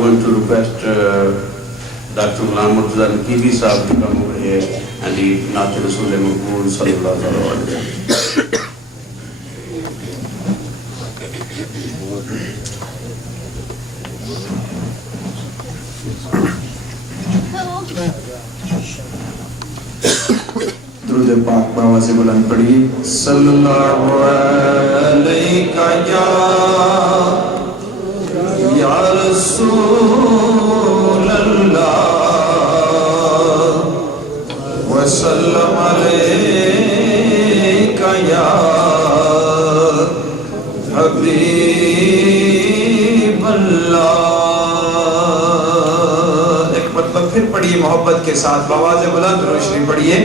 want to request Dr. Ghulam Murtaza Naqibi Sahab to come over here and lead Naat Rasool Maqbool Sallallahu Alaihi Wasallam. درود پاک بآواز بلند پڑھیے. صلی اللہ علیہ یا رسول اللہ وسلم علیک یا حبیب اللہ. ایک مرتبہ پھر پڑھیے محبت کے ساتھ بآواز بلند روشنی پڑھیے.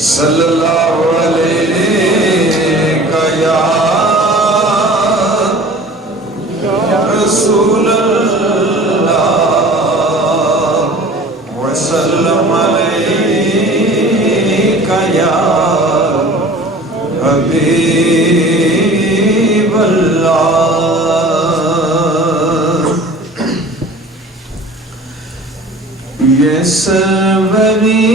صلی اللہ علیہ یا رسول اللہ وسلم علیک یا حبیب اللہ. یہ سروری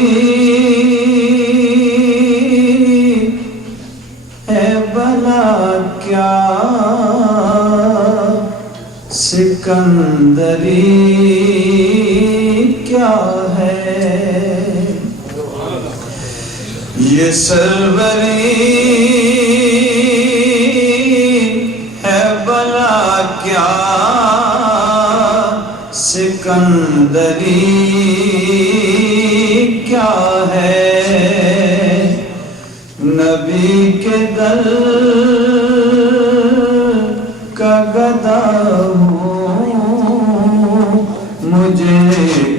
سکندری کیا ہے یہ سروری ہے بلا کیا سکندری کیا ہے نبی کے در کا گدا مجھے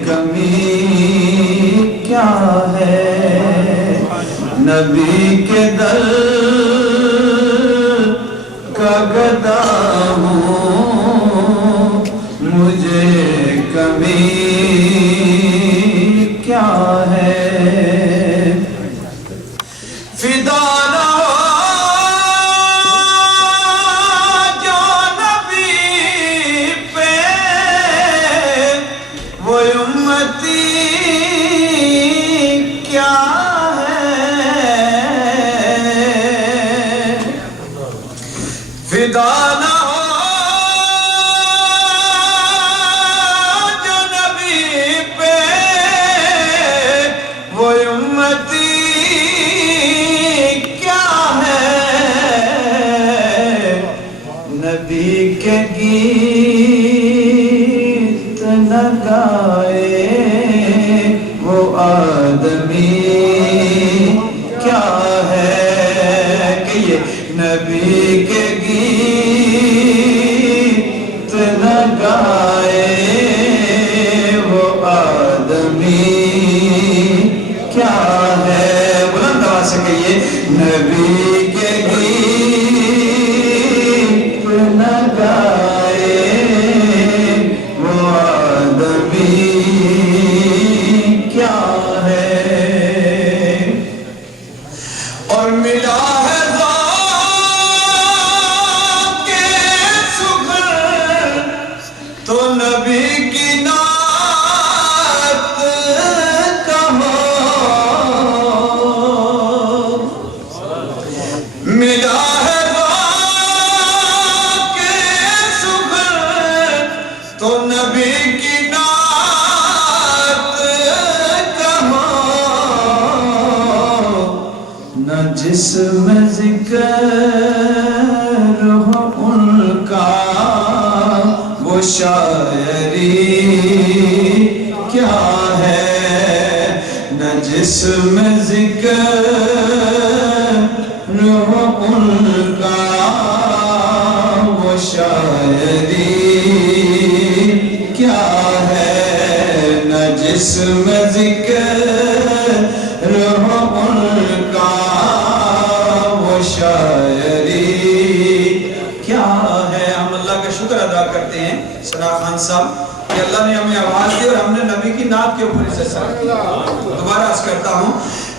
کمی کیا ہے نبی کے در کا گدا ہوں مجھے کمی کیا ہے فدا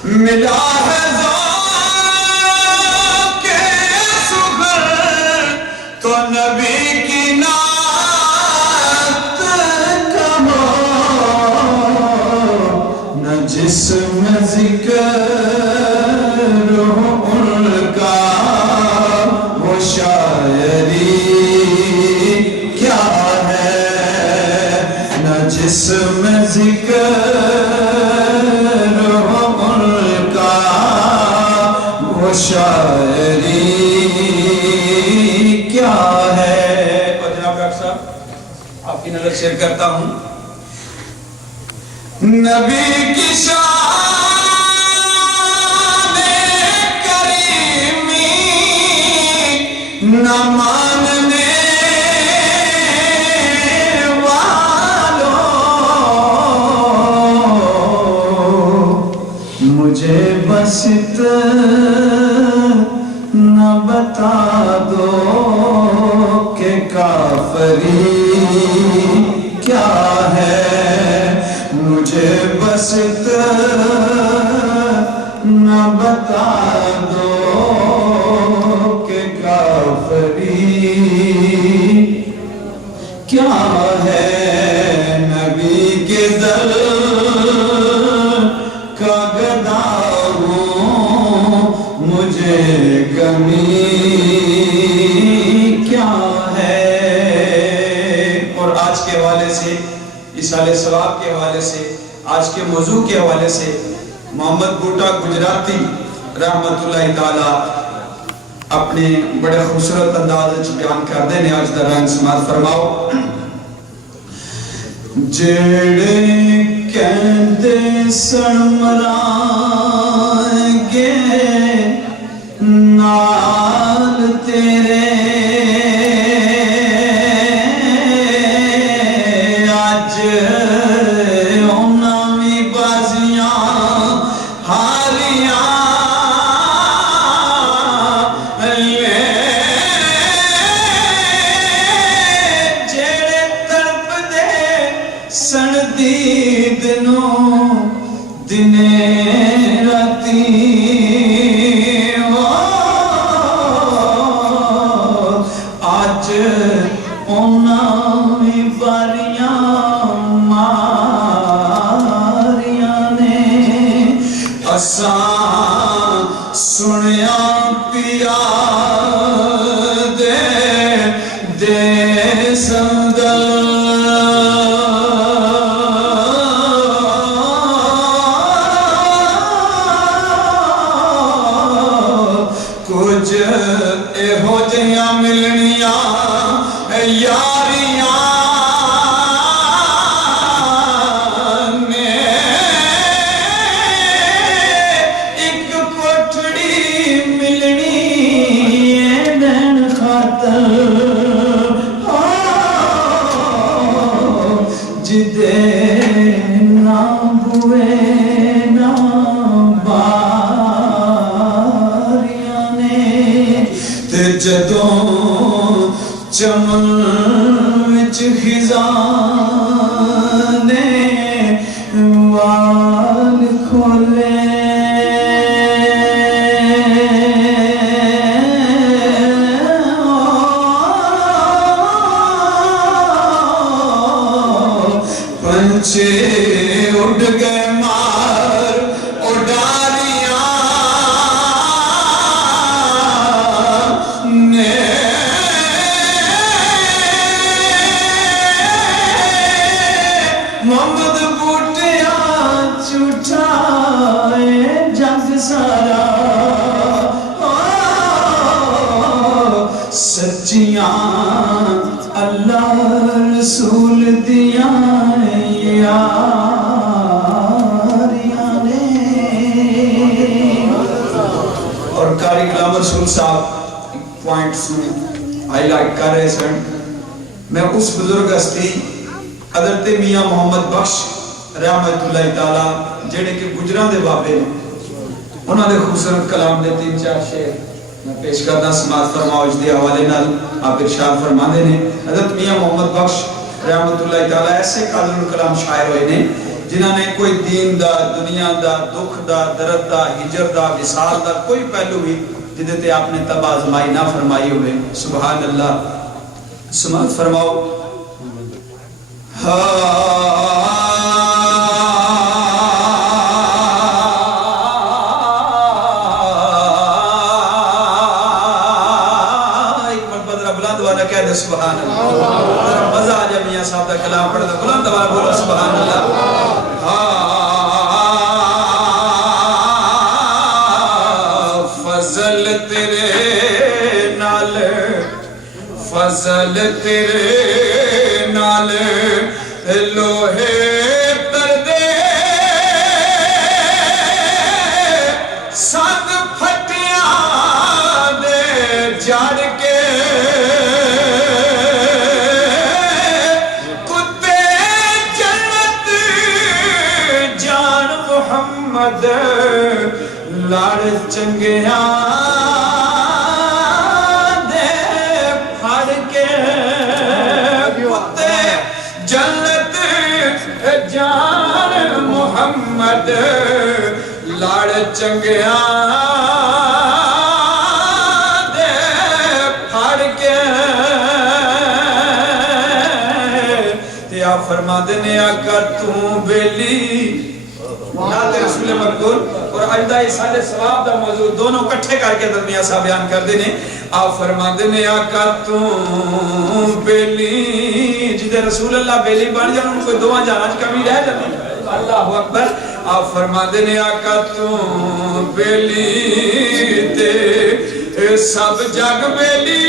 ملا ہے ذوق کے سغر تو نبی کی نعت جسم ذکر ہو ان کا وہ شاعری کیا ہے. اور جناب ڈاکٹر صاحب آپ کی نظر شیئر کرتا ہوں. نبی کی شان کریمی نہ ماننے مجھے بس اتنا بتا دو کہ کافری کیا ہے. مجھے بس اتنا بتا دو کہ کافری کیا ہے. نبی کے در کمی کیا ہے. اور آج کے حوالے سے ایصال ثواب کے حوالے سے آج کے موضوع کے حوالے سے محمد بوٹا گجراتی رحمت اللہ تعالی اپنے بڑے خوبصورت انداز بیان کر دے نے آج دران سماعت فرماؤ. جڑے کہندے سن مرائیں گے نال تیرے آج انہاں وی بازیاں ہاریاں جڑے تڑپ دے سن دید نو دنے راتی سنیا پیا دے سندل کچھ ایہو جیاں ملنیاں یاریاں جدوں چمن وچ خزانے وال کھولے پنچے اڑ گئے مار اڈاریاں محمد بوٹیا جھوٹا جگ سارا سچیاں اللہ رسول دیاں یاریاں نے. اور قاری غلام رسول صاحب پوائنٹس میں ہائی لائٹ کر رہے سن. میں اس بزرگ ہستی حضرت میاں محمد بخش رحمت اللہ تعالی جڑے کہ گجراں دے بابے نے انہاں دے خوبصورت کلام دے 3-4 شعر میں پیش کرنا سماعت فرماؤ. اس دے حوالے نال آپ ارشاد فرماندے نے حضرت میاں محمد بخش رحمت اللہ تعالی ایسے قادر الکلام شاعر ہوئے نے جنہاں نے کوئی دین دا دنیا دا دکھ دا درد دا ہجر دا وصال دا کوئی پہلو بھی جدے تے آپ نے تب آزمائی نہ فرمائی ہوئے. سبحان اللہ. سماعت فرماؤ. سبحان اللہ. مزہ آ جائے میاں صاحب دا کلام پڑھتا بلند دوبارہ بولو سبحان اللہ فضل تیرے نال فضل تیرے نال لوہے پردے سات پھٹیاں دے جڑ کے کتے جنت جان محمد لڑ چنگیاں دے پھڑ کے کتے جنت جان محمد لڑ چنگیاں دے پھڑ کے تے آپ فرما دینے آقا تو بیلی نات رسول مقبول اور اجدہ سالے ثواب دا موضوع دونوں کٹھے کر کے درمیان سا بیان کر دینے آپ فرما دینے آقا تو بیلی جدے رسول اللہ بیلی بن جانا ان کو دعا جانا کمی رہ جانا اللہ اکبر آپ فرما دینے آقا تو بیلی تے سب جگ بیلی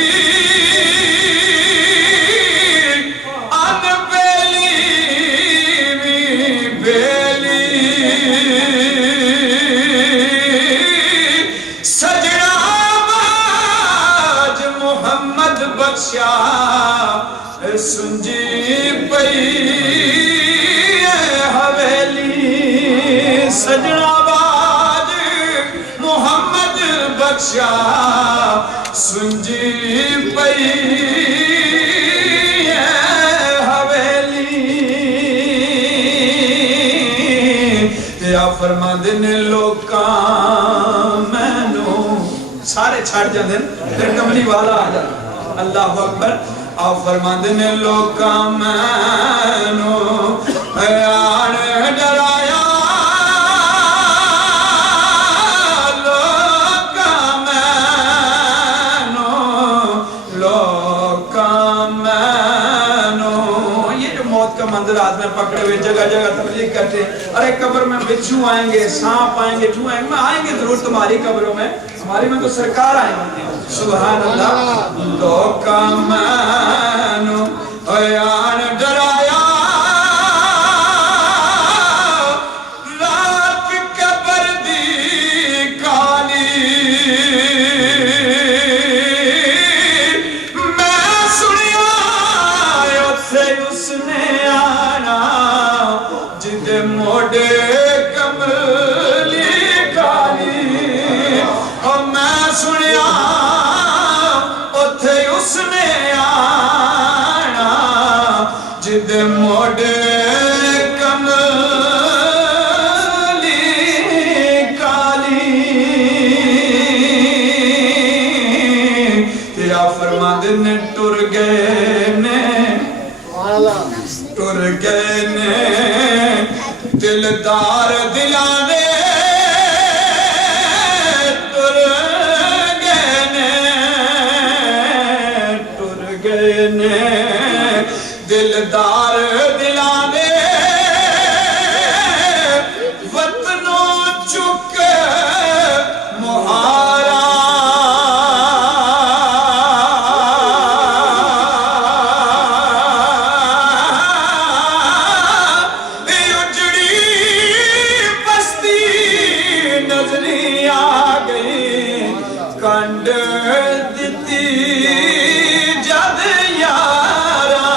ان بیلی بھی بیلی سجنا باج محمد بخشا سنجی پئی حویلی سجنا باج محمد بخشا سنجی پئی حویلی تے آپ فرما دینے لوکاں مینو سارے چھاڑ جاندے پھر کملی والا آ جانا اللہ اکبر آپ فرما دینے لوکاں مینو آن ڈرایا لوکاں مینو یہ جو موت کا منظر آدھ میں پکڑے ہوئے جگہ جگہ تبلیغ کرتے ارے قبر میں بچھو آئیں گے سانپ آئیں گے چوہے آئیں گے آئیں گے ضرور تمہاری قبروں میں ہماری میں تو سرکار آئیں گے سبحان اللہ لوکاں مینو آن ڈرایا رات قبر دی کالی میں سنیا اتھے اس نے آنا جدے موڑے کملی کالی اور میں سنیا اتھے اس نے آنا جدے موڑے کملی کالی تے آپ فرما دینے ٹر گئے نے دلدار دلانے ٹر گئے نے دلدار دلانے وطنوں چک مہارا کنڈ دیتی جد یارا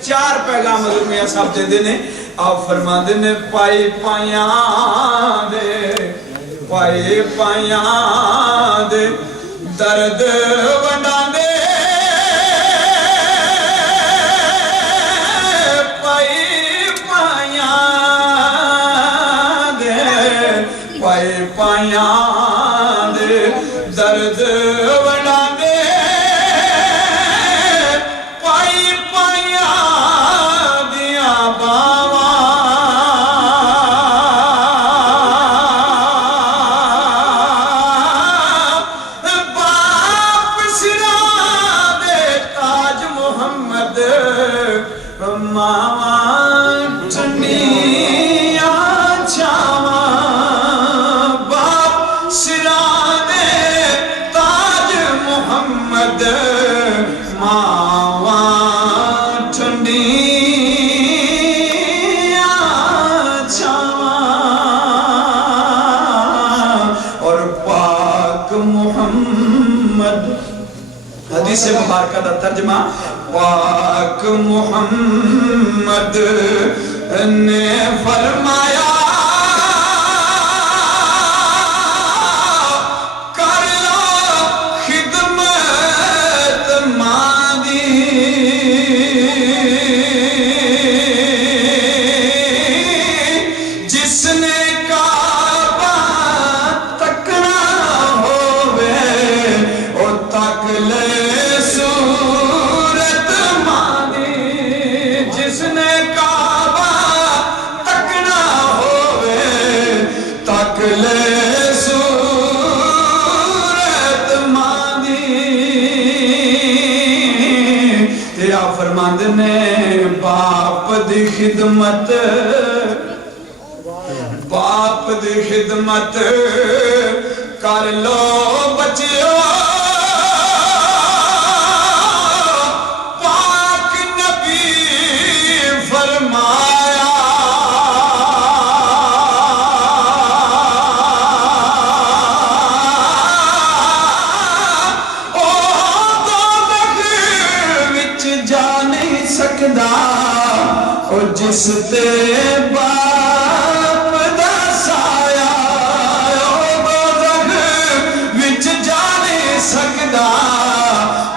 چار پیغام حضور میاں صاحب دے دینے آپ فرما دینے پائی پائیاں دے درد ونڈا دے پائیاں دے درد وڈا دے پائیاں دیاں باواں باپ سی محمد ماما ٹھنڈیاں چھاواں باپ سرانے تاج محمد ماما ٹھنڈیاں چھاواں اور پاک محمد حدیث مبارکہ دا ترجمہ پاک محمد نے فرمایا کر لو خدمت ماں جس نے کعبہ تکنا ہووے او تک لے صورت مانی جس نے کعبہ تکنا ہووے تک لے صورت مانی یا فرماند نے باپ دی خدمت باپ دی خدمت کر لو بچیو پاک نبی فرمایا او دوزخ وچ جا نہیں سکدا او جس تے باپ دا سایہ او دوزخ وچ جا نہیں سکدا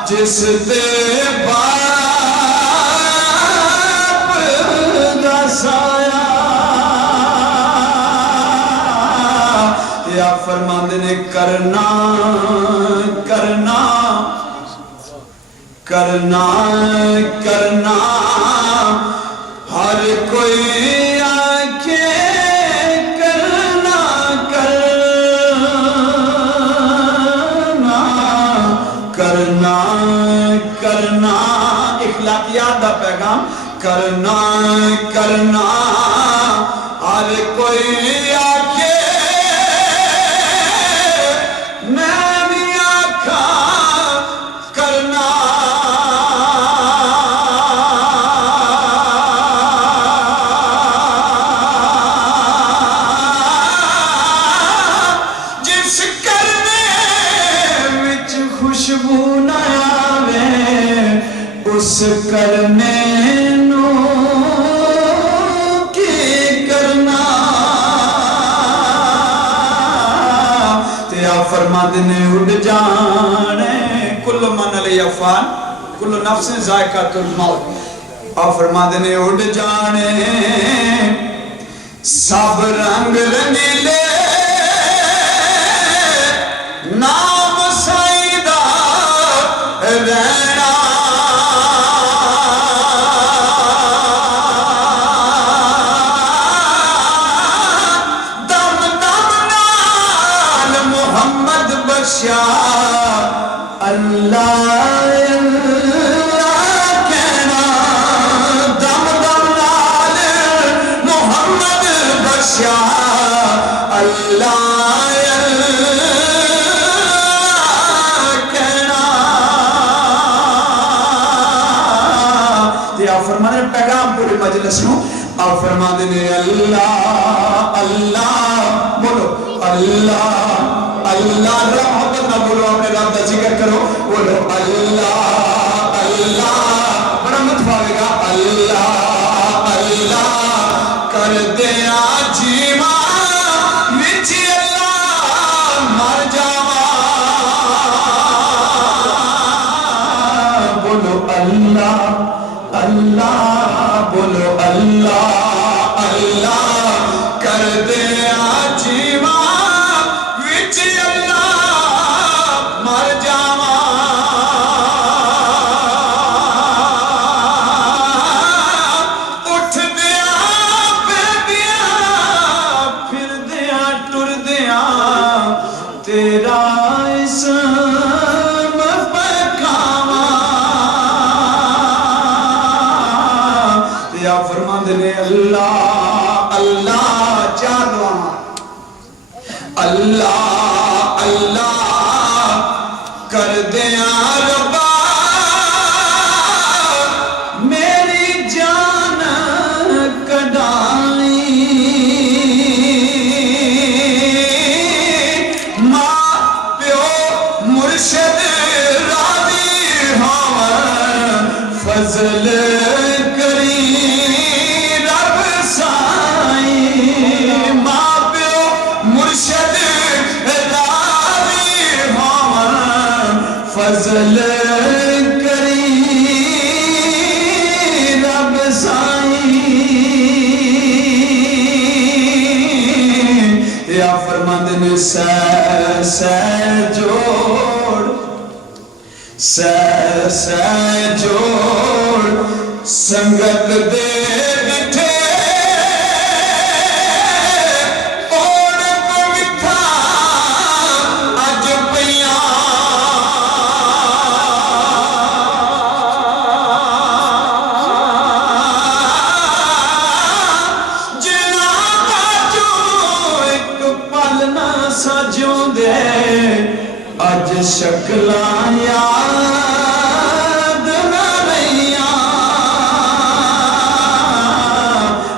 جس تے باپ دا سایہ یا فرماند نے کرنا کرنا کرنا کرنا ہر کوئی آنکھیں کرنا کرنا کرنا کرنا اخلاقیات دا پیغام کرنا کرنا ہر کوئی آنکھیں میں بھی آنکھاں کرنا جس کرنے وچ خوشبو نہ آوے اس کرنے نو کی کرنا تیا فرماد نے اڑ جانے کل من علی افان کل نفس ذائقۃ الموت آپ فرماد نے اڑ جانے سب رنگ رنگیلے نام سائیدہ رہنا دم دم نال محمد بخشا اللہ کہنا دم دم نال محمد بخشا اللہ فرمانے پیغام پوری مجلس نو آپ فرما دینے اللہ اللہ بولو اللہ اللہ رب محبت نہ بولو اپنے رب دا ذکر کرو بولو اللہ اللہ بڑا متفاوے گا اللہ اللہ کر دیا جیواں وچ اللہ مر جاواں بولو اللہ اللہ بولو اللہ اللہ کر دیا جیواں وچ اللہ مر جاواں اٹھ دیا پھردیا پھردیا ٹردیا تیرا اسم پکھاواں یا فرماندے نے اللہ اللہ چار دعا اللہ اللہ کر دیاں ربا میری جان کڈائی ماں پیو مرشد راضی ہوں فضل فضل کری رب سائیں یا فرماندن سہ جوڑ سنگت دے بٹھے شکلاں یاد نہ رہیاں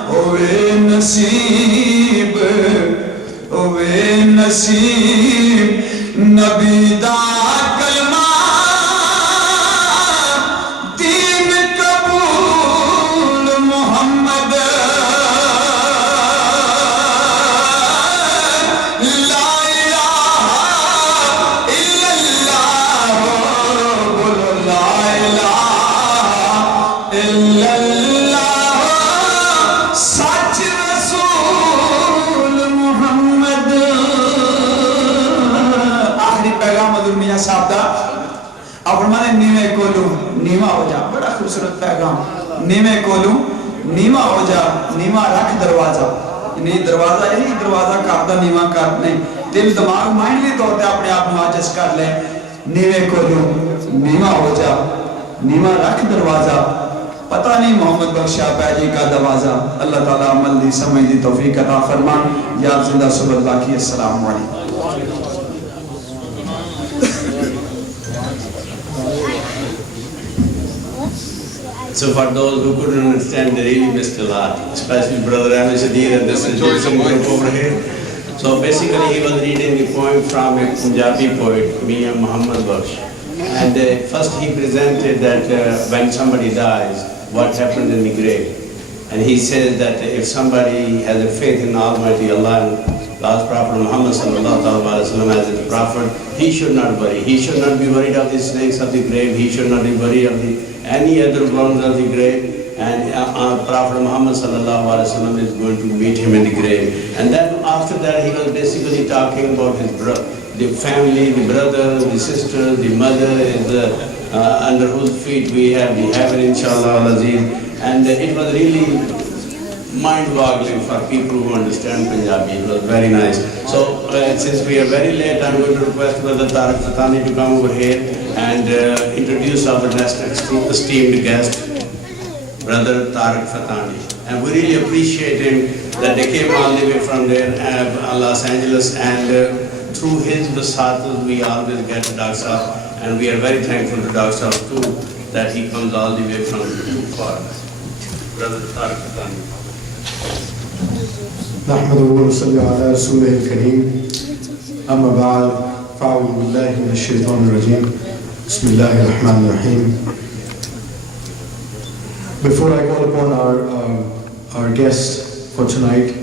ہوئے نصیب نبی دا کلمہ دین قبول محمد نیما ہو جا بڑا خوبصورت پیغام نیمے کولوں نیما ہو جا نیما رکھ دروازہ یعنی دروازہ یہی دروازہ کردہ نیما کر نہیں دل دماغ مائنڈلی طور پہ اپنے آپ میں آجز کر لیں نیمے کولوں نیما ہو جا نیما رکھ دروازہ پتہ نہیں محمد بخش شاہ جی کا دوازہ اللہ تعالیٰ عمل دی سمجھ دی توفیق عطا فرمان یا زندہ صبح اللہ کی السلام علیکم. So for those who couldn't understand, they really missed a lot, especially Brother Ahmed Sadir and this is some group over here. So basically he was reading the poem from a Punjabi poet, Mia Muhammad Baksh. And first he presented that when somebody dies, what happens in the grave. And he says that if somebody has a faith in Almighty Allah and last Prophet Muhammad sallallahu alaihi wasallam as his prophet, he should not worry. He should not be worried of the snakes of the grave. He should not be worried of any other worms of the grave. And Prophet Muhammad sallallahu alaihi wasallam is going to meet him in the grave. And then after that he was basically talking about his brother, the family, the brother, the sister, the mother is under whose feet we have the heaven, inshallah al-Aziz. And it was really mind-boggling for people who understand Punjabi. It was very nice. So since we are very late, I'm going to request Brother Tariq Fatani to come over here and introduce our next esteemed guest, Brother Tariq Fatani. And we really appreciate him that they came all the way from there, Los Angeles, and through his wasatas we always get to Dr. Sahab, and we are very thankful to Dr. Sahab too that he comes all the way from too far. Brother Tariq Fatani. نحمده ونصلي على رسوله الكريم أما بعد فأعوذ بالله من الشيطان الرجيم بسم الله الرحمن الرحيم. Before I call upon our guest for tonight,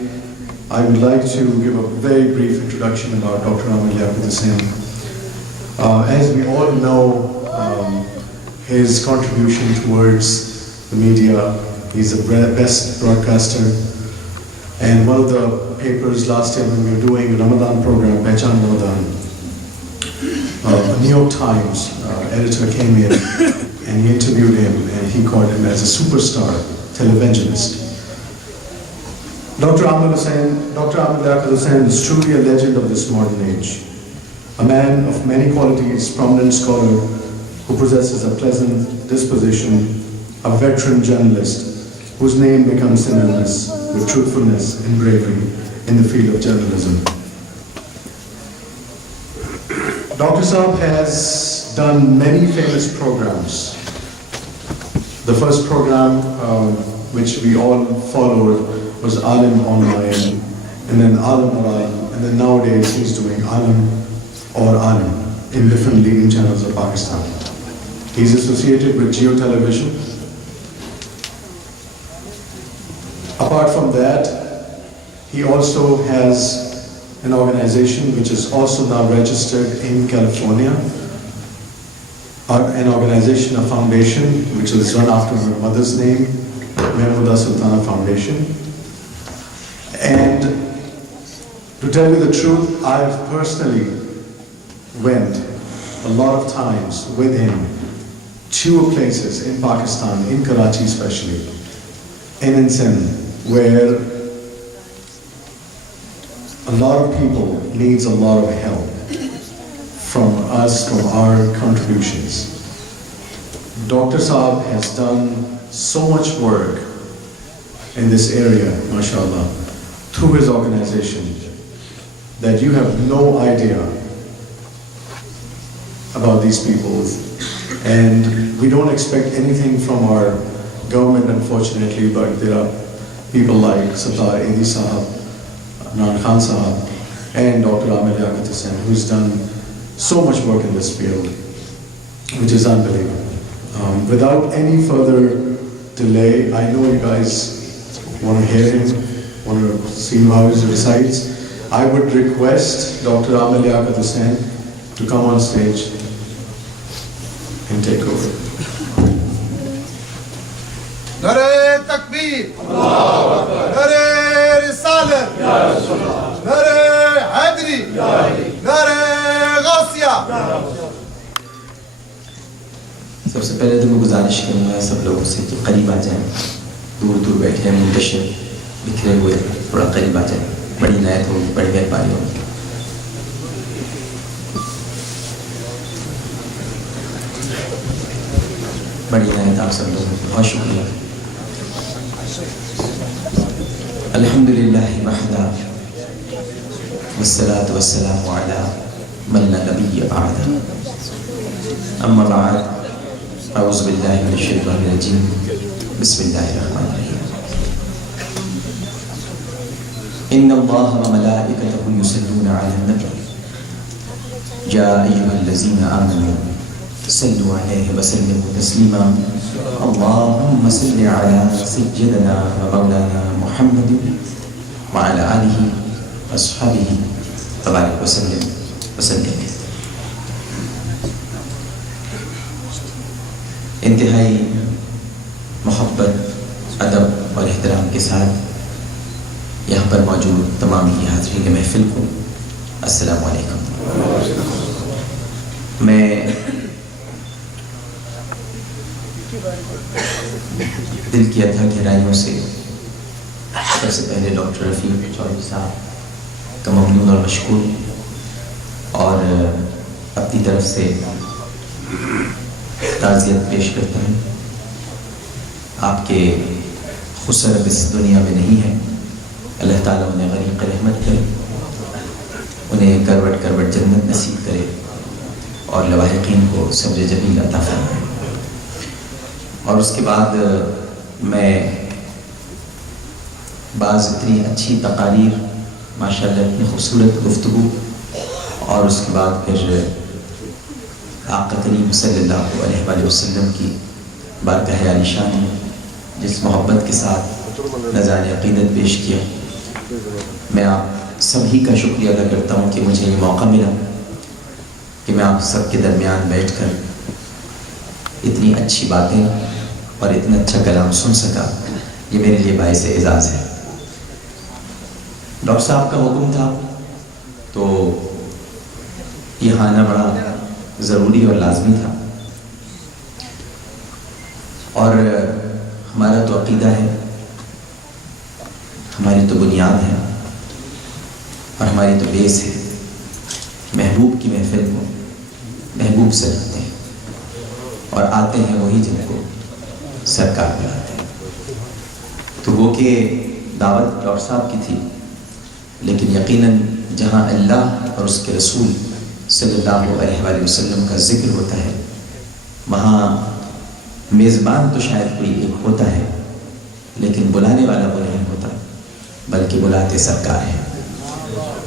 I would like to give a very brief introduction about Dr. Ahmed Liaquat Hussain. As we all know, his contribution towards the media, he's the best broadcaster. And one of the papers last year when we were doing a Ramadan program, Pehchan Ramadan, a New York Times editor came in and he interviewed him and he called him as a superstar televangelist. Dr. Ahmed Liaquat Hussain is truly a legend of this modern age. A man of many qualities, prominent scholar who possesses a pleasant disposition, a veteran journalist, whose name becomes synonymous with truthfulness and bravery in the field of journalism. Dr. Saab has done many famous programs. The first program which we all followed was Alim Online, and then Alim or Alim, and then nowadays he's doing Alim or Alim in different leading channels of Pakistan. He's associated with Jio Television. Apart from that, he also has an organization which is also now registered in California, an organization, a foundation which is run after her mother's name, Mahmouda Sultana Foundation. And to tell you the truth, I've personally went a lot of times with him to places in Pakistan, in Karachi especially, and in Sindh, where a lot of people needs a lot of help from us, from our contributions. Dr. Saab has done so much work in this area, mashallah, through his organization, that you have no idea about these people. And we don't expect anything from our government, unfortunately, but there are people like Sattar Edi Sahab, Imran Khan Sahab, and Dr. Amir Liaquat Hussain, who's done so much work in this field, which is unbelievable. Without any further delay, I know you guys want to hear him, want to see how he recites. I would request Dr. Amir Liaquat Hussain to come on stage and take over. نعرہ تکبیر، نعرہ رسالت، نعرہ حیدری، نعرہ غوثیہ. سب سے پہلے تو میں گزارش کروں گا سب لوگوں سے کہ قریب آ جائیں، دور دور بیٹھے ہیں منتشر بکھرے ہوئے، تھوڑا قریب آ جائیں. بڑی عنایت ہوگی، بڑی مہربانی ہوگی. بڑی عنایت آپ سب لوگوں کو، بہت شکریہ. الحمدللہ وحدہ والصلاة والسلام علی من لا نبی بعدہ. اما بعد، اعوذ باللہ من الشیطان الرجیم، بسم اللہ الرحمن الرحیم. ان اللہ وملائکتہ یصلون علی النبی یا ایہا الذین آمنوا صلوا علیہ وسلموا تسلیما. اللہم صل علی سیدنا ومولانا محمد وعلی آلہ واصحابہ وبارک وسلم. انتہائی محبت، ادب اور احترام کے ساتھ یہاں پر موجود تمام ہی حاضرین محفل کو السلام علیکم. میں دل کی اتھا گہرائیوں سے سب سے پہلے ڈاکٹر رفیق چودھری صاحب کا ممنون اور مشکور، اور اپنی طرف سے تعزیت پیش کرتا ہوں. آپ کے خسر اس دنیا میں نہیں ہے. اللہ تعالیٰ انہیں غریق رحمت کرے، انہیں کروٹ کروٹ جنت نصیب کرے، اور لواحقین کو صبر جمیل عطا فرمائے. اور اس کے بعد میں بعض اتنی اچھی تقاریر، ماشاءاللہ اتنی خوبصورت گفتگو، اور اس کے بعد پھر آقا کریم صلی اللہ علیہ وآلہ وسلم کی بارگاہ عالی شان میں جس محبت کے ساتھ نذران عقیدت پیش کیا، میں آپ سبھی کا شکریہ ادا کرتا ہوں کہ مجھے یہ موقع ملا کہ میں آپ سب کے درمیان بیٹھ کر اتنی اچھی باتیں اور اتنا اچھا کلام سن سکا. یہ میرے لیے باعث اعزاز ہے. ڈاکٹر صاحب کا حکم تھا تو یہاں آنا بڑا ضروری اور لازمی تھا. اور ہمارا تو عقیدہ ہے، ہماری تو بنیاد ہے، اور ہماری تو بیس ہے. محبوب کی محفل کو محبوب سے رہتے ہیں، اور آتے ہیں وہی جن کو سرکار بلاتے ہیں. تو وہ کہ دعوت ڈاکٹر صاحب کی تھی، لیکن یقیناً جہاں اللہ اور اس کے رسول صلی اللہ علیہ وآلہ وسلم کا ذکر ہوتا ہے وہاں میزبان تو شاید کوئی ایک ہوتا ہے، لیکن بلانے والا وہ نہیں ہوتا، بلکہ بلاتے سرکار ہیں۔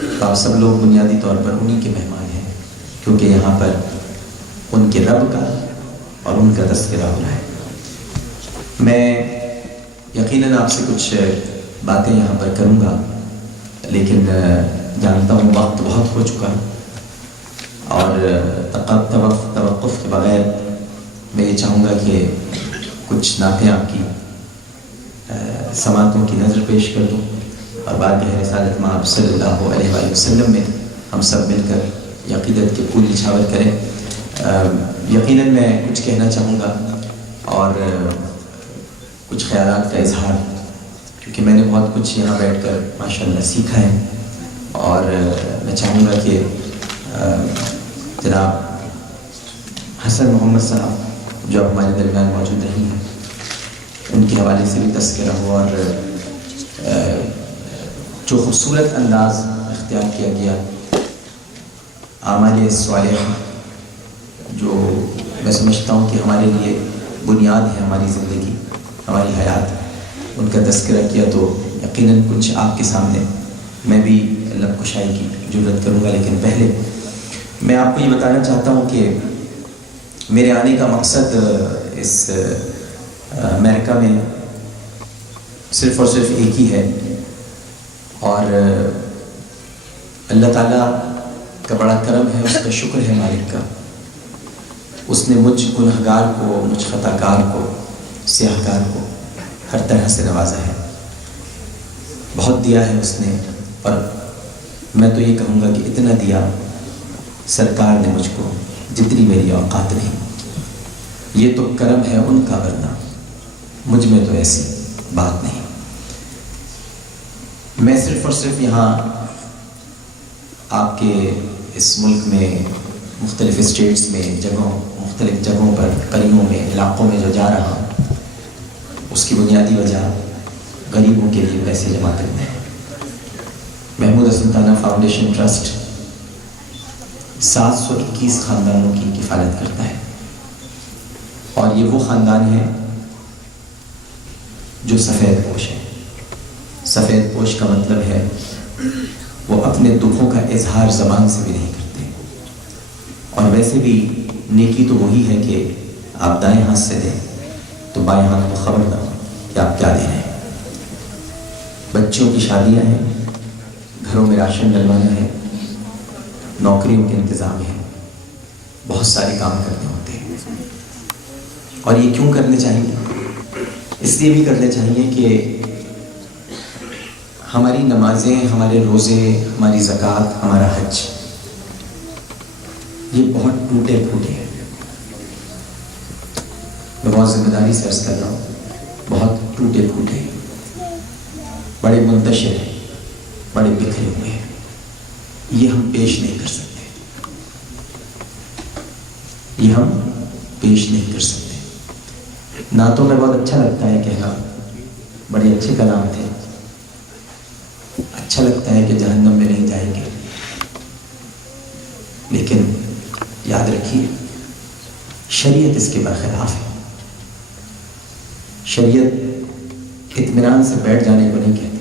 تو آپ سب لوگ بنیادی طور پر انہی کے مہمان ہیں، کیونکہ یہاں پر ان کے رب کا اور ان کا تذکرہ ہو رہا ہے۔ میں یقیناً آپ سے کچھ باتیں یہاں پر کروں گا، لیکن جانتا ہوں وقت بہت ہو چکا اور توقف کے بغیر میں یہ چاہوں گا کہ کچھ نعتیں آپ کی سماعتوں کی نظر پیش کر دوں اور بعد میں رسالت مآب صلی اللہ علیہ وآلہ وسلم میں ہم سب مل کر عقیدت کے پھول نچھاور کریں۔ یقیناً میں کچھ کہنا چاہوں گا اور کچھ خیالات کا اظہار، کیونکہ میں نے بہت کچھ یہاں بیٹھ کر ماشاءاللہ سیکھا ہے، اور میں چاہوں گا کہ جناب حسن محمد صاحب جو اب ہمارے درمیان موجود نہیں ہیں، ان کے حوالے سے بھی تذکرہ ہو، اور جو خوبصورت انداز اختیار کیا گیا اعمال صالحہ، جو میں سمجھتا ہوں کہ ہمارے لیے بنیاد ہے ہماری زندگی، ہماری حیات، ان کا تذکرہ کیا تو یقیناً کچھ آپ کے سامنے میں بھی لب کشائی کی جرات کروں گا۔ لیکن پہلے میں آپ کو یہ بتانا چاہتا ہوں کہ میرے آنے کا مقصد اس امریکہ میں صرف اور صرف ایک ہی ہے، اور اللہ تعالیٰ کا بڑا کرم ہے، اس کا شکر ہے مالک کا، اس نے مجھ گنہگار کو، مجھ خطا کار کو، سیاہ کار کو ہر طرح سے نوازا ہے، بہت دیا ہے اس نے، اور میں تو یہ کہوں گا کہ اتنا دیا سرکار نے مجھ کو جتنی میری اوقات نہیں۔ یہ تو کرم ہے ان کا، ورنہ مجھ میں تو ایسی بات نہیں۔ میں صرف اور صرف یہاں آپ کے اس ملک میں مختلف اسٹیٹس میں مختلف جگہوں پر، قریوں میں، علاقوں میں جو جا رہا ہوں، اس کی بنیادی وجہ غریبوں کے لیے پیسے جمع کرنا ہے۔ محمود سلطانہ فاؤنڈیشن ٹرسٹ 721 خاندانوں کی کفالت کرتا ہے، اور یہ وہ خاندان ہے جو سفید پوش ہے۔ سفید پوش کا مطلب ہے وہ اپنے دکھوں کا اظہار زبان سے بھی نہیں کرتے، اور ویسے بھی نیکی تو وہی ہے کہ آپ دائیں ہاتھ سے دیں تو بائیں ہاتھ کو خبر نہ ہو کہ آپ کیا دے رہے ہیں۔ بچوں کی شادیاں ہیں، گھروں میں راشن ڈلوانا ہے، نوکریوں کے انتظام ہے، بہت سارے کام کرنے ہوتے ہیں، اور یہ کیوں کرنے چاہیے؟ اس لیے بھی کرنے چاہیے کہ ہماری نمازیں، ہمارے روزے، ہماری زکوٰۃ، ہمارا حج، یہ بہت ٹوٹے پھوٹے ہیں۔ میں بہت ذمہ داری سے عرض کر رہا ہوں، بہت ٹوٹے پھوٹے ہیں، بڑے منتشر ہیں، بڑے بکھرے ہوئے ہیں، یہ ہم پیش نہیں کر سکتے، یہ ہم پیش نہیں کر سکتے۔ نعتوں میں بہت اچھا لگتا ہے کہنا، بڑے اچھے کلام تھے، اچھا لگتا ہے کہ جہنم میں نہیں جائیں گے، لیکن یاد رکھیے شریعت اس کے برخلاف ہے۔ شریعت اطمینان سے بیٹھ جانے کو نہیں کہتی،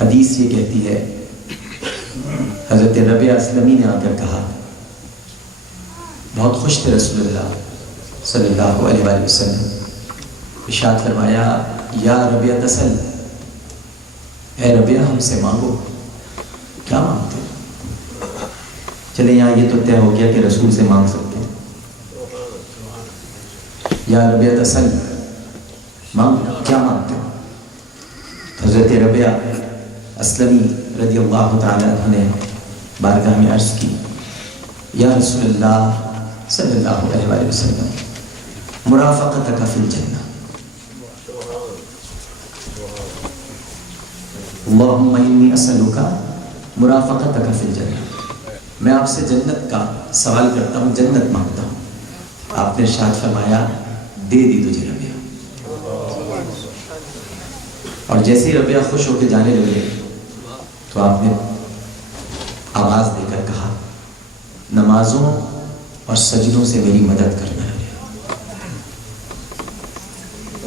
حدیث یہ کہتی ہے، حضرت ربیعہ اسلمی نے آ کر کہا، بہت خوش تھے رسول اللہ صلی اللہ علیہ وآلہ وسلم، ارشاد فرمایا، یا ربیعہ تسل، اے ربیعہ ہم سے مانگو، کیا مانگتے ہو؟ چلے یہاں یہ تو طے ہو گیا کہ رسول سے مانگ سکتے ہیں، یا ربیعہ تسل، مانگو، کیا مانگتے ہو؟ حضرت ربیعہ اسلمی رضی اللہ تعالیٰ عنہ نے بارگاہ میں عرض کی، یا رسول اللہ صلی اللہ علیہ وآلہ وسلم، مرافقتک فی الجنہ، اللہم انی اسألک مرافقتک فی الجنہ، میں آپ سے جنت کا سوال کرتا ہوں، جنت مانگتا ہوں۔ آپ نے ارشاد فرمایا، دے دی تجھے ربیعہ، اور جیسے ہی ربیہ خوش ہو کے جانے لگے تو آپ نے آواز دے کر کہا نمازوں اور سجدوں سے میری مدد کرنا ہے.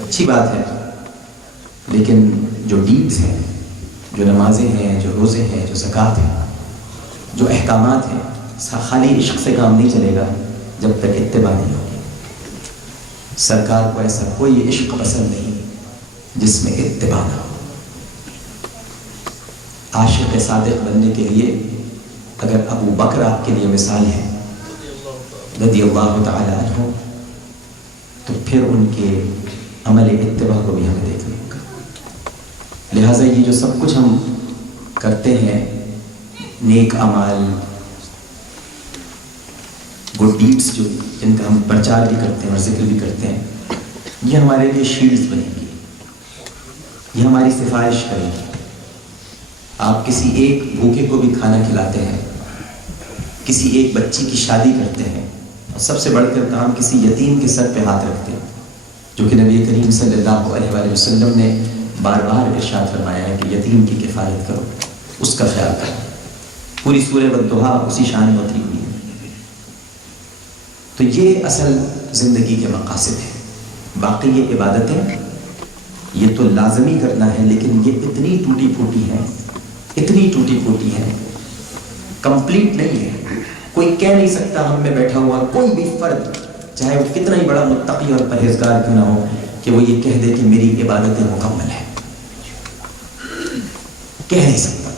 اچھی بات ہے، لیکن جو ڈیڈز ہیں، جو نمازیں ہیں، جو روزے ہیں، جو زکوٰۃ ہیں، جو احکامات ہیں، خالی عشق سے کام نہیں چلے گا جب تک اتباع نہیں ہوگی. سرکار کو ایسا کوئی عشق پسند نہیں جس میں اتباع نہ ہو. عاشق صادق بننے کے لیے اگر ابو بکر آپ کے لیے مثال ہے رضی اللہ تعالی عنہ، تو پھر ان کے عمل اتباع کو بھی ہمیں دیکھنا ہوگا. لہٰذا یہ جو سب کچھ ہم کرتے ہیں، نیک اعمال، گڈ ڈیڈس جو جن کا ہم پرچار بھی کرتے ہیں اور ذکر بھی کرتے ہیں، یہ ہمارے لیے شیلڈز بنیں گی، یہ ہماری سفارش کریں گی. آپ کسی ایک بھوکے کو بھی کھانا کھلاتے ہیں، کسی ایک بچی کی شادی کرتے ہیں، اور سب سے بڑھ کر کام کسی یتیم کے سر پہ ہاتھ رکھتے ہیں، جو کہ نبی کریم صلی اللہ علیہ وآلہ وسلم نے بار بار ارشاد فرمایا ہے کہ یتیم کی کفایت کرو، اس کا خیال کرو. پوری سورہ والضحیٰ اسی شان میں اتری ہوئی ہے. تو یہ اصل زندگی کے مقاصد ہیں. باقی یہ عبادتیں یہ تو لازمی کرنا ہے، لیکن یہ اتنی ٹوٹی پھوٹی ہیں، اتنی ٹوٹی پھوٹی ہیں، کمپلیٹ نہیں ہے. کوئی کہہ نہیں سکتا ہم میں بیٹھا ہوا کوئی بھی فرد، چاہے وہ کتنا ہی بڑا متقی اور پرہیزگار کیوں نہ ہو، کہ وہ یہ کہہ دے کہ میری عبادتیں مکمل ہیں. کہہ نہیں سکتا،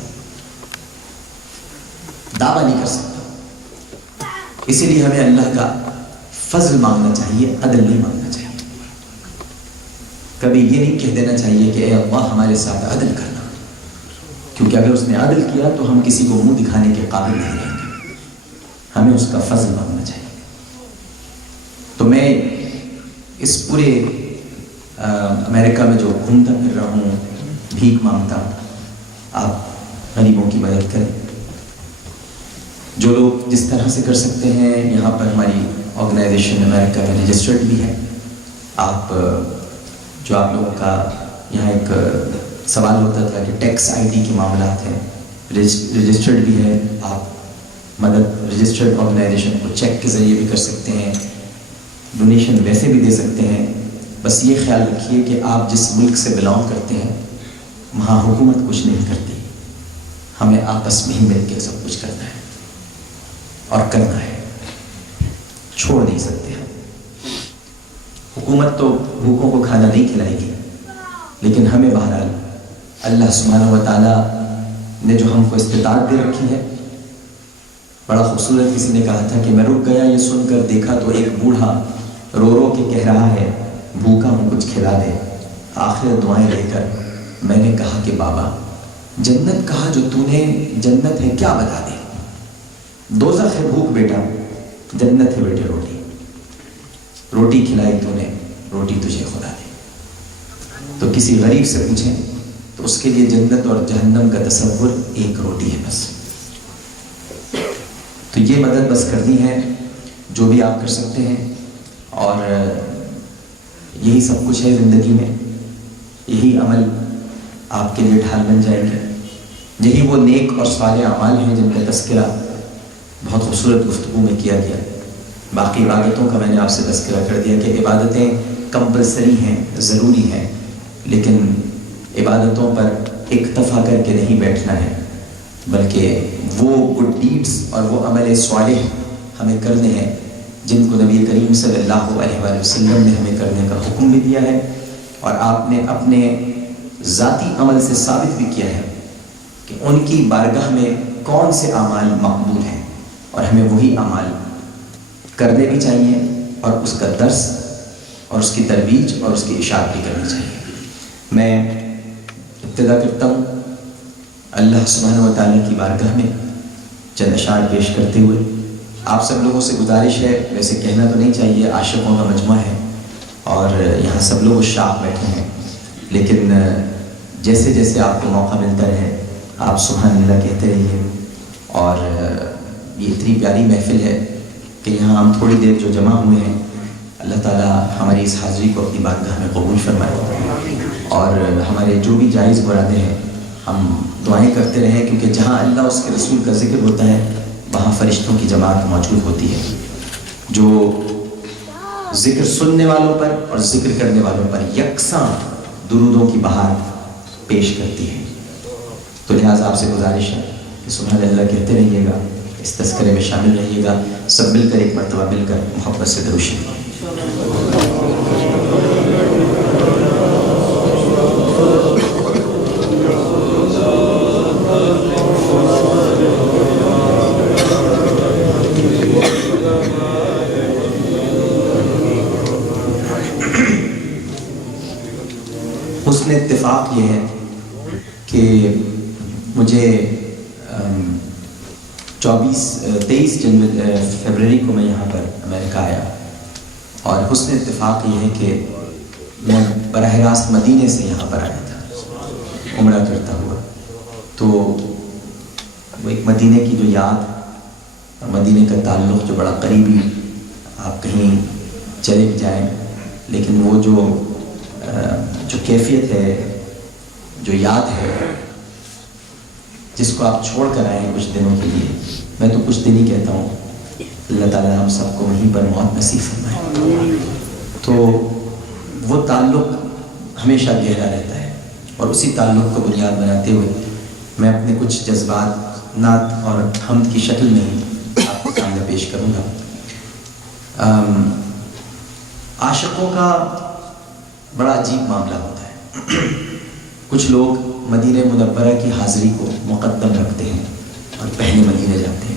دعویٰ نہیں کر سکتا. اسی لیے ہمیں اللہ کا فضل مانگنا چاہیے، عدل نہیں مانگنا چاہیے. کبھی یہ نہیں کہہ دینا چاہیے کہ اے اللہ ہمارے ساتھ عدل کرنا، کیونکہ اگر اس نے عدل کیا تو ہم کسی کو منہ دکھانے کے قابل نہیں رہیں گے. ہمیں اس کا فضل مانگنا چاہیے. تو میں اس پورے امریکہ میں جو گھومتا پھر رہا ہوں، بھیک مانگتا، آپ غریبوں کی مدد کریں. جو لوگ جس طرح سے کر سکتے ہیں، یہاں پر ہماری آرگنائزیشن امریکہ میں رجسٹرڈ بھی ہے. آپ جو آپ لوگوں کا یہاں ایک سوال ہوتا تھا کہ ٹیکس آئی ڈی کے معاملات ہیں، رجسٹرڈ بھی ہے. آپ مدد رجسٹرڈ آرگنائزیشن کو چیک کے ذریعے بھی کر سکتے ہیں، ڈونیشن ویسے بھی دے سکتے ہیں. بس یہ خیال رکھیے کہ آپ جس ملک سے بلانگ کرتے ہیں وہاں حکومت کچھ نہیں کرتی. ہمیں آپس میں ہی مل کے سب کچھ کرنا ہے اور کرنا ہے، چھوڑ نہیں سکتے. ہم حکومت تو بھوکوں کو کھانا نہیں کھلائے گی، لیکن ہمیں بہرحال اللہ سبحانہ و تعالیٰ نے جو ہم کو استطاعت دے رکھی ہے. بڑا خوبصورت کسی نے کہا تھا کہ میں رک گیا یہ سن کر، دیکھا تو ایک بوڑھا رو رو کے کہہ رہا ہے بھوکا ہوں کچھ کھلا دے. آخر دعائیں لے کر میں نے کہا کہ بابا جنت کہا جو تو نے جنت ہے کیا بتا دے. دوزخ ہے بھوک بیٹا، جنت ہے بیٹے روٹی. روٹی کھلائی تو نے، روٹی تجھے خدا دے. تو کسی غریب سے پوچھیں تو اس کے لیے جنت اور جہنم کا تصور ایک روٹی ہے بس. تو یہ مدد بس کرنی ہے جو بھی آپ کر سکتے ہیں. اور یہی سب کچھ ہے زندگی میں. یہی عمل آپ کے لیے ڈھال بن جائیں گے. یہی وہ نیک اور صالح اعمال ہیں جن کا تذکرہ بہت خوبصورت گفتگو میں کیا گیا. باقی عبادتوں کا میں نے آپ سے تذکرہ کر دیا کہ عبادتیں کمپلسری ہیں، ضروری ہیں، لیکن عبادتوں پر اکتفا کر کے نہیں بیٹھنا ہے، بلکہ وہ گڈ ڈیڈز اور وہ عمل صالح ہمیں کرنے ہیں جن کو نبی کریم صلی اللہ علیہ وآلہ وسلم نے ہمیں کرنے کا حکم بھی دیا ہے. اور آپ نے اپنے ذاتی عمل سے ثابت بھی کیا ہے کہ ان کی بارگاہ میں کون سے اعمال مقبول ہیں، اور ہمیں وہی اعمال کرنے بھی چاہیے، اور اس کا درس اور اس کی ترویج اور اس کی اشاعت بھی کرنی چاہیے. میں ابتدا کرتا ہوں اللہ سبحانہ و تعالیٰ کی بارگاہ میں چند اشعار پیش کرتے ہوئے. آپ سب لوگوں سے گزارش ہے، ویسے کہنا تو نہیں چاہیے، عاشقوں کا مجمع ہے اور یہاں سب لوگ شاق بیٹھے ہیں، لیکن جیسے جیسے آپ کو موقع ملتا رہے آپ سبحان اللہ کہتے رہیے. اور یہ اتنی پیاری محفل ہے کہ یہاں ہم تھوڑی دیر جو جمع ہوئے ہیں اللہ تعالیٰ ہماری اس حاضری کو اپنی بارگاہ میں قبول فرمائے، اور ہمارے جو بھی جائز مرادیں ہیں ہم دعائیں کرتے رہیں، کیونکہ جہاں اللہ اس کے رسول کا ذکر ہوتا ہے وہاں فرشتوں کی جماعت موجود ہوتی ہے جو ذکر سننے والوں پر اور ذکر کرنے والوں پر یکساں درودوں کی بہار پیش کرتی ہے۔ تو لہٰذا آپ سے گزارش ہے کہ سبحان اللہ کہتے رہیے گا، اس تذکرے میں شامل رہیے گا، سب مل کر ایک مرتبہ مل کر محبت سے درود شریف۔ حسن اتفاق یہ ہے کہ مجھے 23 فروری کو میں یہاں پر امریکہ آیا، اور حسن اتفاق یہ ہے کہ میں براہ راست مدینے سے یہاں پر آیا تھا عمرہ کرتا ہوا، تو وہ ایک مدینے کی جو یاد اور مدینے کا تعلق جو بڑا قریبی، آپ کہیں چلے بھی جائیں لیکن وہ جو کیفیت ہے، جو یاد ہے، جس کو آپ چھوڑ کر آئے ہیں کچھ دنوں کے لیے، میں تو کچھ دن ہی کہتا ہوں، اللہ تعالیٰ ہم سب کو وہیں پر موت نصیب فرمائے، تو وہ تعلق ہمیشہ گہرا رہتا ہے، اور اسی تعلق کو بنیاد بناتے ہوئے میں اپنے کچھ جذبات نعت اور حمد کی شکل میں ہی آپ کے سامنے پیش کروں گا۔ عاشقوں کا بڑا عجیب معاملہ ہوتا ہے، کچھ لوگ مدینہ منورہ کی حاضری کو مقدم رکھتے ہیں اور پہلے مدینہ جاتے ہیں،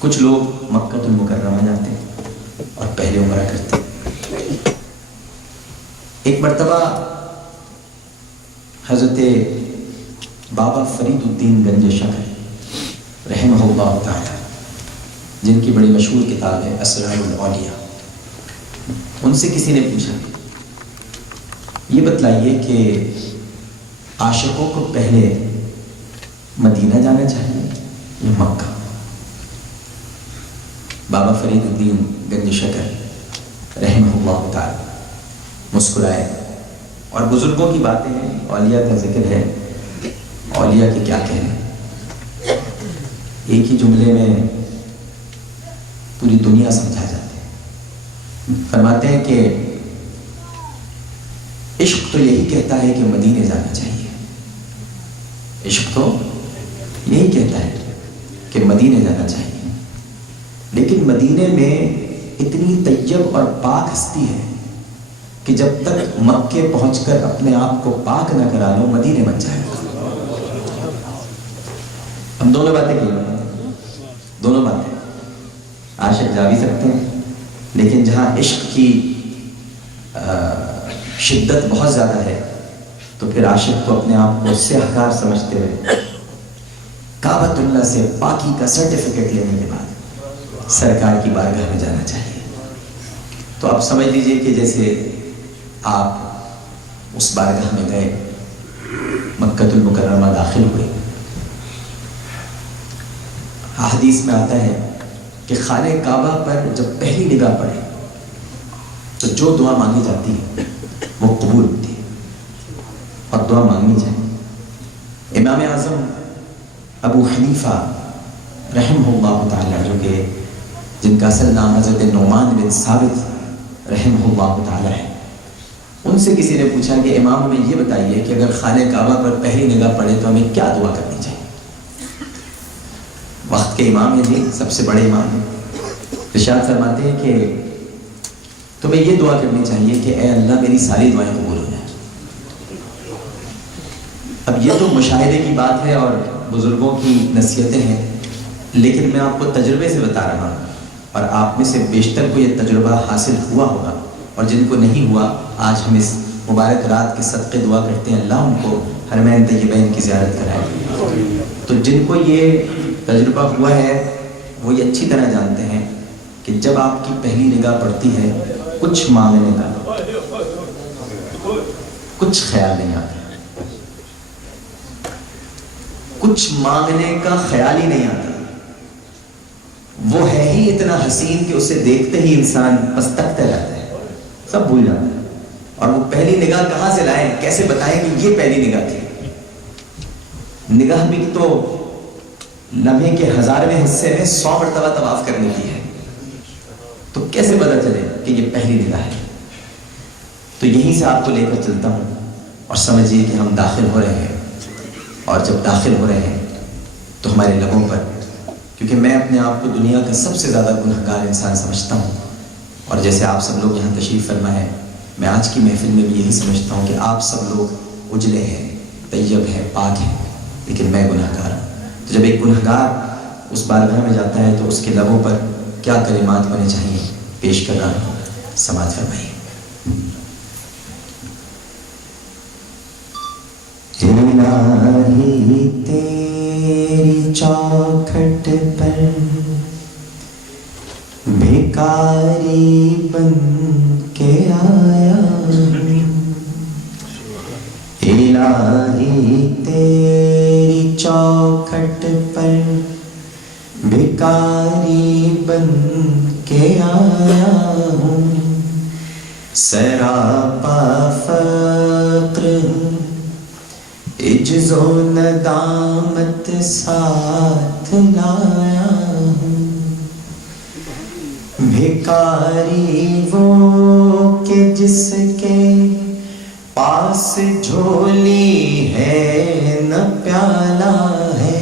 کچھ لوگ مکہ المکرمہ جاتے ہیں اور پہلے عمرہ کرتے ہیں۔ ایک مرتبہ حضرت بابا فرید الدین گنج شکر رحمہ اللہ تعالی، جن کی بڑی مشہور کتاب ہے اسرار الاولیاء، ان سے کسی نے پوچھا یہ بتلائیے کہ عاشقوں کو پہلے مدینہ جانا چاہیے یا مکہ؟ بابا فرید الدین گنج شکر رحمہ اللہ تعالی مسکرائے، اور بزرگوں کی باتیں ہیں، اولیاء کا ذکر ہے، اولیاء کے کیا کہنے، ایک ہی جملے میں پوری دنیا سمجھا جاتے ہیں۔ فرماتے ہیں کہ عشق تو یہی کہتا ہے کہ مدینے جانا چاہیے، عشق تو یہی کہتا ہے کہ مدینے جانا چاہیے، لیکن مدینے میں اتنی طیب اور پاک ہستی ہے کہ جب تک مکے پہنچ کر اپنے آپ کو پاک نہ کرا لو مدینے بن جائے گا۔ ہم دونوں باتیں کی، دونوں باتیں، عاشق جا بھی سکتے ہیں، لیکن جہاں عشق کی شدت بہت زیادہ ہے تو پھر عاشق کو اپنے آپ کو سیاہکار سمجھتے ہوئے کعبۃ اللہ سے پاکی کا سرٹیفکیٹ لینے کے بعد سرکار کی بارگاہ میں جانا چاہیے۔ تو آپ سمجھ لیجئے کہ جیسے آپ اس بارگاہ میں گئے، مکہ المکرمہ داخل ہوئے، حدیث میں آتا ہے کہ خانہ کعبہ پر جب پہلی نگاہ پڑے تو جو دعا مانگی جاتی ہے وہ قبول ہوتی ہے، اور دعا مانگنی چاہیے۔ امام اعظم ابو حنیفہ رحمہ اللہ تعالی، جو کہ جن کا اصل نام حضرت نعمان بن ثابت رحمہ اللہ تعالی ہے، ان سے کسی نے پوچھا کہ امام ہمیں یہ بتائیے کہ اگر خانہ کعبہ پر پہلی نگاہ پڑے تو ہمیں کیا دعا کرنی چاہیے؟ وقت کے امام ہیں جی، سب سے بڑے امام ہیں، ارشاد فرماتے ہیں کہ تمہیں یہ دعا کرنی چاہیے کہ اے اللہ میری ساری دعائیں قبول ہو جائیں۔ اب یہ تو مشاہدے کی بات ہے اور بزرگوں کی نصیحتیں ہیں، لیکن میں آپ کو تجربے سے بتا رہا ہوں، اور آپ میں سے بیشتر کو یہ تجربہ حاصل ہوا ہوگا، اور جن کو نہیں ہوا آج ہم اس مبارک رات کے صدقے دعا کرتے ہیں اللہ ان کو حرمین طیبین کی زیارت کرائے۔ تو جن کو یہ تجربہ ہوا ہے وہ یہ اچھی طرح جانتے ہیں کہ جب آپ کی پہلی نگاہ پڑتی ہے کچھ مانگنے کا کچھ خیال نہیں آتا، کچھ مانگنے کا خیال ہی نہیں آتا، وہ ہے ہی اتنا حسین کہ اسے دیکھتے ہی انسان پستکتا رہتا ہے۔ سب بھول جاتا ہے. اور وہ پہلی نگاہ کہاں سے لائیں, کیسے بتائیں کہ یہ پہلی نگاہ تھی؟ نگاہ بھی تو لمحے کے 1000ویں حصے میں 100 مرتبہ طواف کرنے کی ہے, تو کیسے پتہ چلے کہ یہ پہلی نگاہ ہے؟ تو یہیں سے آپ کو لے کر چلتا ہوں اور سمجھیے کہ ہم داخل ہو رہے ہیں. اور جب داخل ہو رہے ہیں تو ہمارے لبوں پر, کیونکہ میں اپنے آپ کو دنیا کا سب سے زیادہ گنہگار انسان سمجھتا ہوں, اور جیسے آپ سب لوگ یہاں تشریف فرما ہے, میں آج کی محفل میں بھی یہی سمجھتا ہوں کہ آپ سب لوگ اجلے ہیں, طیب ہیں, پاک ہیں, لیکن میں گنہگار ہوں. تو جب ایک گنہگار اس بارگاہ میں جاتا ہے تو اس کے لبوں پر کیا کلمات ہونے چاہیے, پیش کر رہا ہوں, سماعت فرمائیے. الہی تیری چوکھٹ پر بھکاری بن کے آیا ہوں. الہی تیری چوکھٹ پر بھکاری بن کے آیا ہوں. سراپا فقر عجز و ندامت ساتھ لایا ہوں. بھکاری وہ کہ جس کے پاس جھولی ہے نہ پیالہ ہے.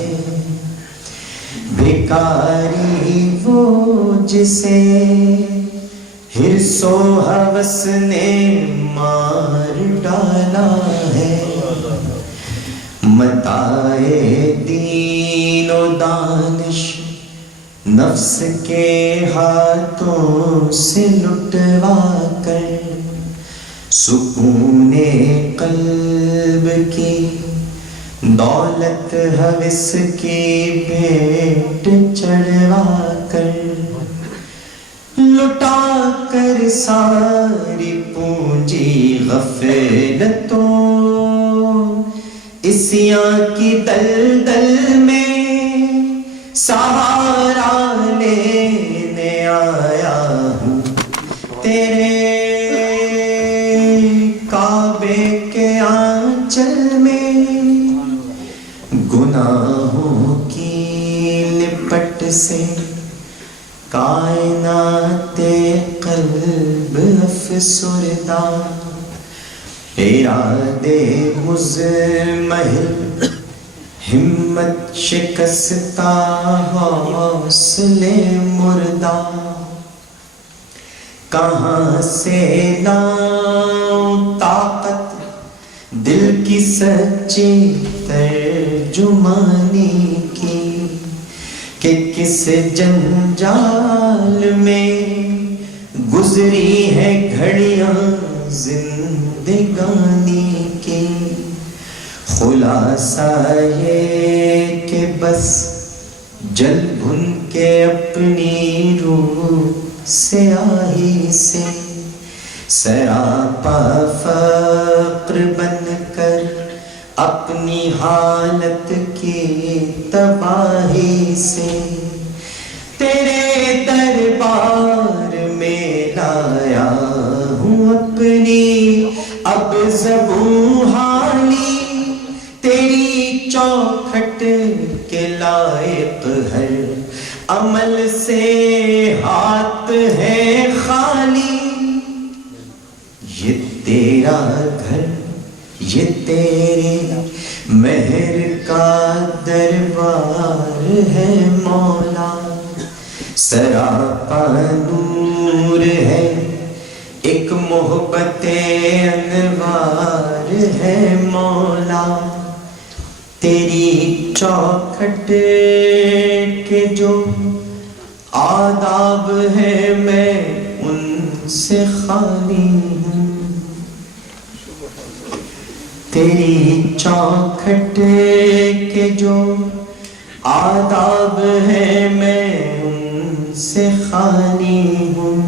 بھکاری وہ جسے حرص و ہوس نے مار ڈالا ہے. متاع دین و دانش نفس کے ہاتھوں سے لٹوا کر سکون قلب کی دولت ہوس کی بھیٹ چڑھوا کر لٹا کر ساری پونجی غفلتوں اسیاں کی دلدل میں سہارا لینے آیا ہوں. تیرے کعبے کے آنچل میں گناہوں کی لپٹ سے کائنات قلب افسردہ. ارادے مزمحل ہمت شکستہ حوصلے مردہ. کہاں سے لاؤں طاقت دل کی سچی ترجمانی کی, کہ کس جنجال میں گزری ہے گھڑیاں زندگانی کی. خلاصہ یہ کہ بس جل بھن کے اپنی روح سیاہی سے سراپا فقر بن کر اپنی حالت کی تباہی سے تیرے دربار میں لایا ہوں اپنی اب زبوں حالی. تیری چوکھٹ کے لائق ہر عمل سے ہاتھ ہے خالی. یہ تیرا گھر, یہ تیرے مہر کا دربار ہے مولا. سراپا نور ہے, ایک محبت انوار ہے مولا. تیری چوکھٹ کے جو آداب ہے میں ان سے خالی ہوں. تیری چوکھٹ کے جو آداب ہے میں ان سے خالی ہوں.